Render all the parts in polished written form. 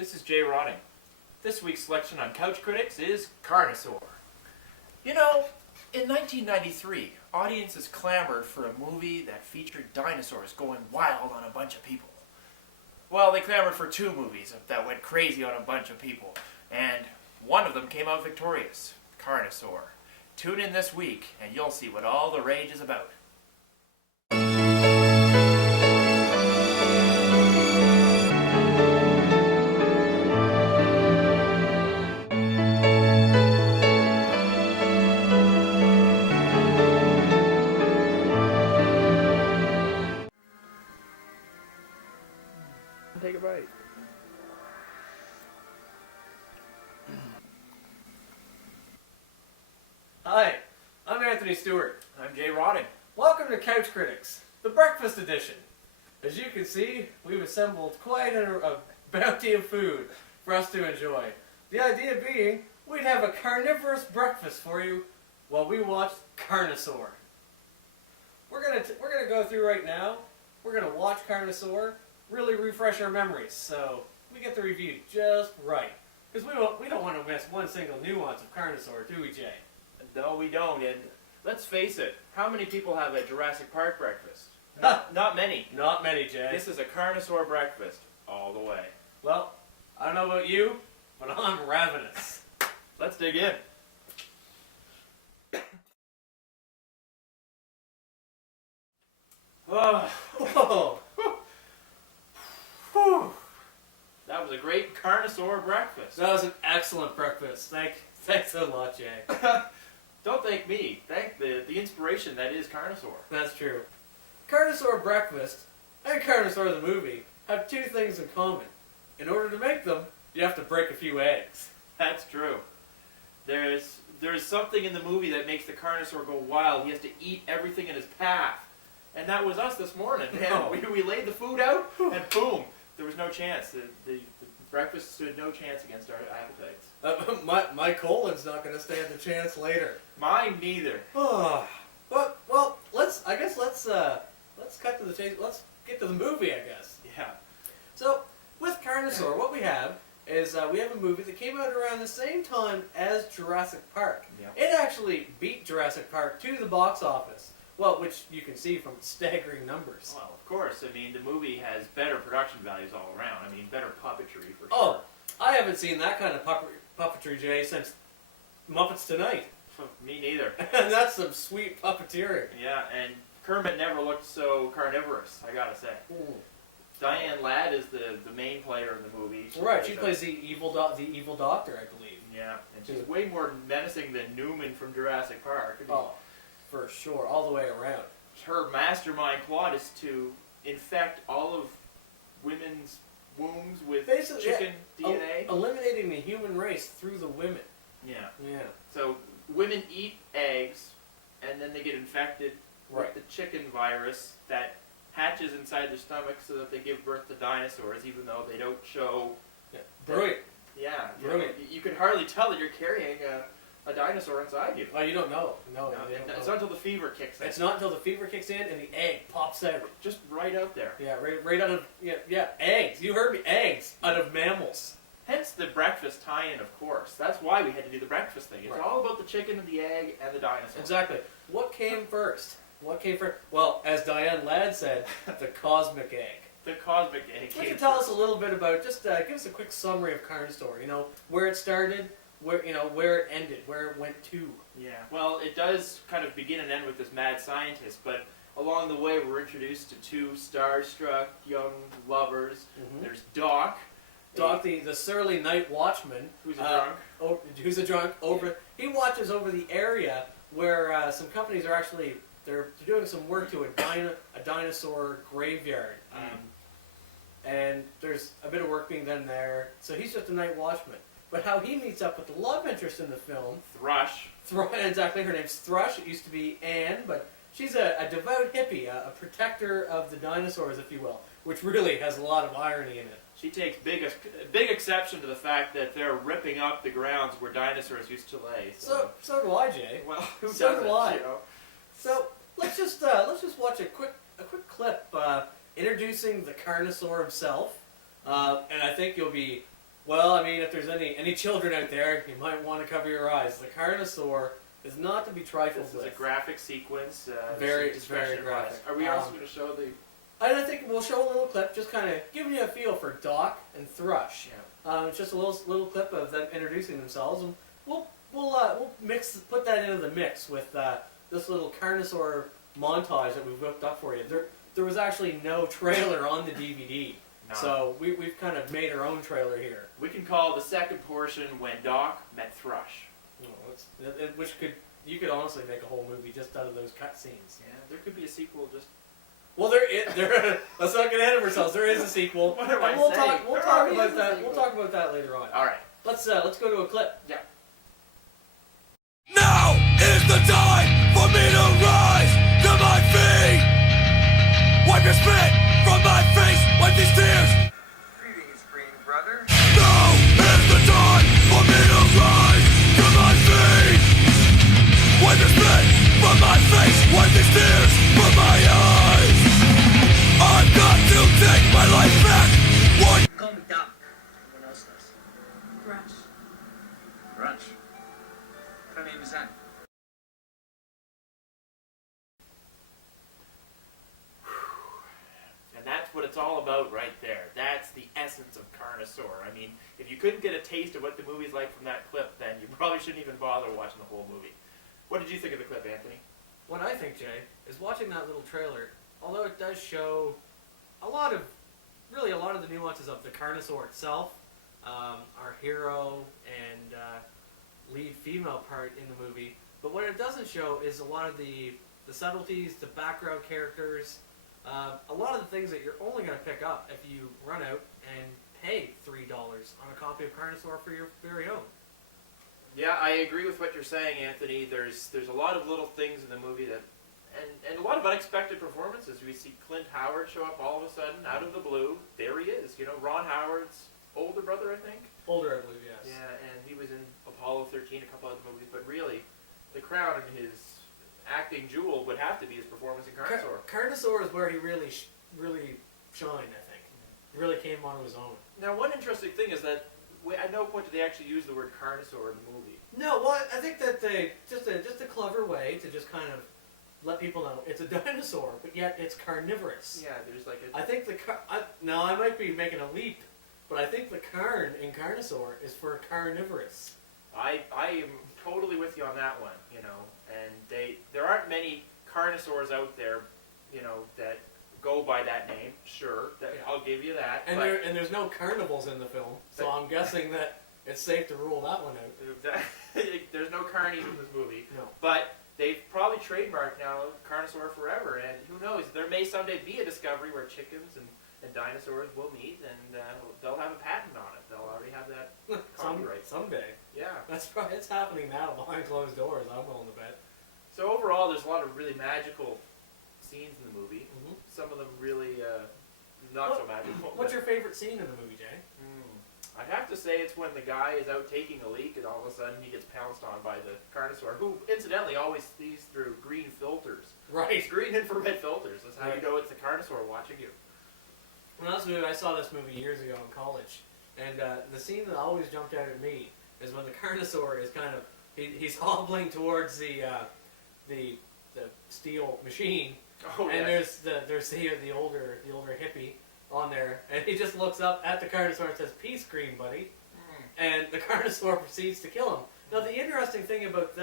this is Jay Rotting. This week's selection on Couch Critics is Carnosaur. You know, in 1993, audiences clamored for a movie that featured dinosaurs going wild on a bunch of people. Well, they clamored for two movies that went crazy on a bunch of people, and one of them came out victorious, Carnosaur. Tune in this week, and you'll see what all the rage is about. Take a bite. Hi, I'm Anthony Stewart. I'm Jay Rotting. Welcome to Couch Critics, the breakfast edition. As you can see, we've assembled quite a bounty of food for us to enjoy. The idea being, we'd have a carnivorous breakfast for you while we watch Carnosaur. We're gonna go through right now. We're gonna watch Carnosaur, really refresh our memories, so we get the review just right. Because we don't want to miss one single nuance of Carnosaur, do we, Jay? No, we don't, and let's face it, how many people have a Jurassic Park breakfast? Not many. Not many, Jay. This is a Carnosaur breakfast, all the way. Well, I don't know about you, but I'm ravenous. Let's dig in. Oh, Whew. That was a great Carnosaur breakfast. that was an excellent breakfast. Thanks a lot, Jay. Don't thank me. Thank the inspiration that is Carnosaur. That's true. Carnosaur breakfast and Carnosaur the movie have two things in common. In order to make them, you have to break a few eggs. That's true. There's something in the movie that makes the Carnosaur go wild. He has to eat everything in his path. And that was us this morning. No. And we laid the food out, and boom, there was no chance. The breakfast stood no chance against our appetites. My colon's not going to stand a chance later. Mine neither. Well, let's cut to the chase. Let's get to the movie, I guess. Yeah. So, with Carnosaur, what we have is we have a movie that came out around the same time as Jurassic Park. Yeah. It actually beat Jurassic Park to the box office. Well, which you can see from its staggering numbers. Well, of course. I mean, the movie has better production values all around. I mean, better puppetry for sure. Oh, I haven't seen that kind of puppetry, Jay, since Muppets Tonight. Me neither. And that's some sweet puppeteering. Yeah, and Kermit never looked so carnivorous, I gotta say. Diane Ladd is the main player in the movie. She plays the evil doctor, I believe. Yeah, and she's way more menacing than Newman from Jurassic Park. I mean, Oh, for sure, all the way around. her mastermind plot is to infect all of women's wombs with Basically, chicken DNA. Eliminating the human race through the women. Yeah. Yeah. So women eat eggs, and then they get infected Right. with the chicken virus that hatches inside their stomach so that they give birth to dinosaurs, even though they don't show... Yeah. Brilliant. Yeah. Brilliant. You can hardly tell that you're carrying a dinosaur inside you. Oh, you don't know. No, you don't It's know. not until the fever kicks in. It's not until the fever kicks in and the egg pops out. Just right out there. Yeah, right out of, eggs. You heard me, eggs out of mammals. Hence the breakfast tie-in, of course. That's why we had to do the breakfast thing. It's Right. all about the chicken and the egg and the dinosaur. Exactly. What came first? Well, as Diane Ladd said, the cosmic egg. The cosmic egg. Would you came tell first. us a little bit about, just give us a quick summary of Carnosaur, where it started, where it ended, where it went to. Yeah, well, it does kind of begin and end with this mad scientist, but along the way we're introduced to two starstruck young lovers. Mhm. There's Doc. Doc, the surly night watchman. Who's a drunk. Who's a drunk. He watches over the area where some companies are actually, they're doing some work to a dinosaur graveyard. And there's a bit of work being done there, so he's just a night watchman. But how he meets up with the love interest in the film, Thrush. exactly, her name's Thrush. It used to be Anne, but she's a devout hippie, a protector of the dinosaurs, if you will, which really has a lot of irony in it. She takes big exception to the fact that they're ripping up the grounds where dinosaurs used to lay. So do I, Jay. well, who so doesn't, do I. you know? So let's just watch a quick clip introducing the Carnosaur himself, and I think you'll be Well, I mean, if there's any children out there, you might want to cover your eyes. The Carnosaur is not to be trifled This with. is a graphic sequence. It's very graphic. Are we also going to show the... I think we'll show a little clip, just kind of giving you a feel for Doc and Thrush. Yeah. It's just a little clip of them introducing themselves, and we'll put that into the mix with this little Carnosaur montage that we've whipped up for you. There was actually no trailer on the DVD, so we've kind of made our own trailer here. We can call the second portion When Doc Met Thrush. You could honestly make a whole movie just out of those cut scenes. Yeah, there could be a sequel just... Well, let's not get ahead of ourselves. There is a sequel. What am I we'll saying? We'll talk about that. We'll talk about that later on. All right. Let's go to a clip. Yeah. Now is the time for me to rise to my feet. Wipe your spit from my face, wipe these tears. Greetings, green brother. Now is the time for me to rise to my feet. Wipe your spit from my face, wipe these tears from my eyes. I've got to take my life back. One. Call me Doc. Everyone else does. Rush. Rush. What name is that? And that's what it's all about right there. That's the essence of Carnosaur. I mean, if you couldn't get a taste of what the movie's like from that clip, then you probably shouldn't even bother watching the whole movie. What did you think of the clip, Anthony? What I think, Jay, is watching that little trailer, although it does show a lot of the nuances of the Carnosaur itself, our hero and lead female part in the movie, but what it doesn't show is a lot of the subtleties, the background characters, a lot of the things that you're only going to pick up if you run out and pay $3 on a copy of Carnosaur for your very own. Yeah, I agree with what you're saying, Anthony. There's a lot of little things in the movie that, and a lot of unexpected performances. We see Clint Howard show up all of a sudden, out of the blue. There he is. You know, Ron Howard's older brother, I think. Older, I believe, yes. Yeah, and he was in Apollo 13, a couple other movies. But really, the crown and his acting jewel would have to be his performance in Carnosaur. Carnosaur is where he really shined, I think. He really came onto his own. Now, one interesting thing is that at no point did they actually use the word Carnosaur in the movie. No, well, I think that they just a clever way to just kind of let people know it's a dinosaur, but yet it's carnivorous. Yeah, there's like a... I think now I might be making a leap, but I think the carn in Carnosaur is for carnivorous. I am totally with you on that one, you know, and there aren't many Carnosaurs out there, you know, that go by that name. Sure, I'll give you that. And but there's no carnivals in the film, so I'm guessing that it's safe to rule that one out. There's no carnies in this movie. No. But they've probably trademarked now Carnosaur forever, and who knows, there may someday be a discovery where chickens and dinosaurs will meet, and they'll have a patent on it. They'll already have that copyright. Someday. Yeah. It's happening now behind closed doors, I'm willing to bet. So overall, there's a lot of really magical scenes in the movie. Mm-hmm. Some of them really not so magical. What's your favorite scene in the movie, Jay? I'd have to say it's when the guy is out taking a leak and all of a sudden he gets pounced on by the Carnosaur, who incidentally always sees through green filters. Right. Green infrared filters. That's how you know it's the Carnosaur watching you. When I saw this movie years ago in college, and the scene that always jumped out at me is when the Carnosaur is kind of he's hobbling towards the steel machine, Oh, and yes. there's the older hippie on there, and he just looks up at the Carnosaur and says, "Peace, green buddy," and the Carnosaur proceeds to kill him. Now the interesting thing about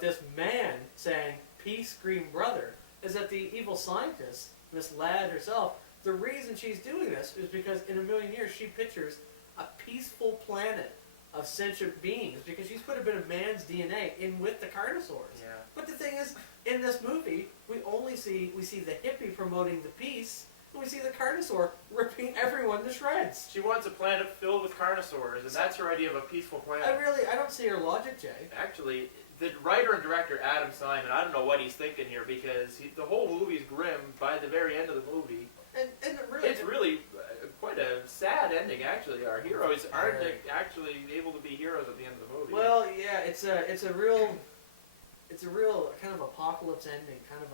this man saying "Peace, green brother" is that the evil scientist, Miss Ladd herself, the reason she's doing this is because in a million years she pictures a peaceful planet of sentient beings because she's put a bit of man's DNA in with the Carnosaurs. Yeah. But the thing is, in this movie, we see the hippie promoting the peace, and we see the Carnosaur ripping everyone to shreds. She wants a planet filled with Carnosaurs, and that's her idea of a peaceful planet. I don't see her logic, Jay. Actually, the writer and director, Adam Simon, I don't know what he's thinking here because the whole movie's grim by the very end of the movie. And It's really quite a sad ending, actually. Our heroes aren't actually able to be heroes at the end of the movie. well, yeah, it's a real kind of apocalypse ending, it's kind of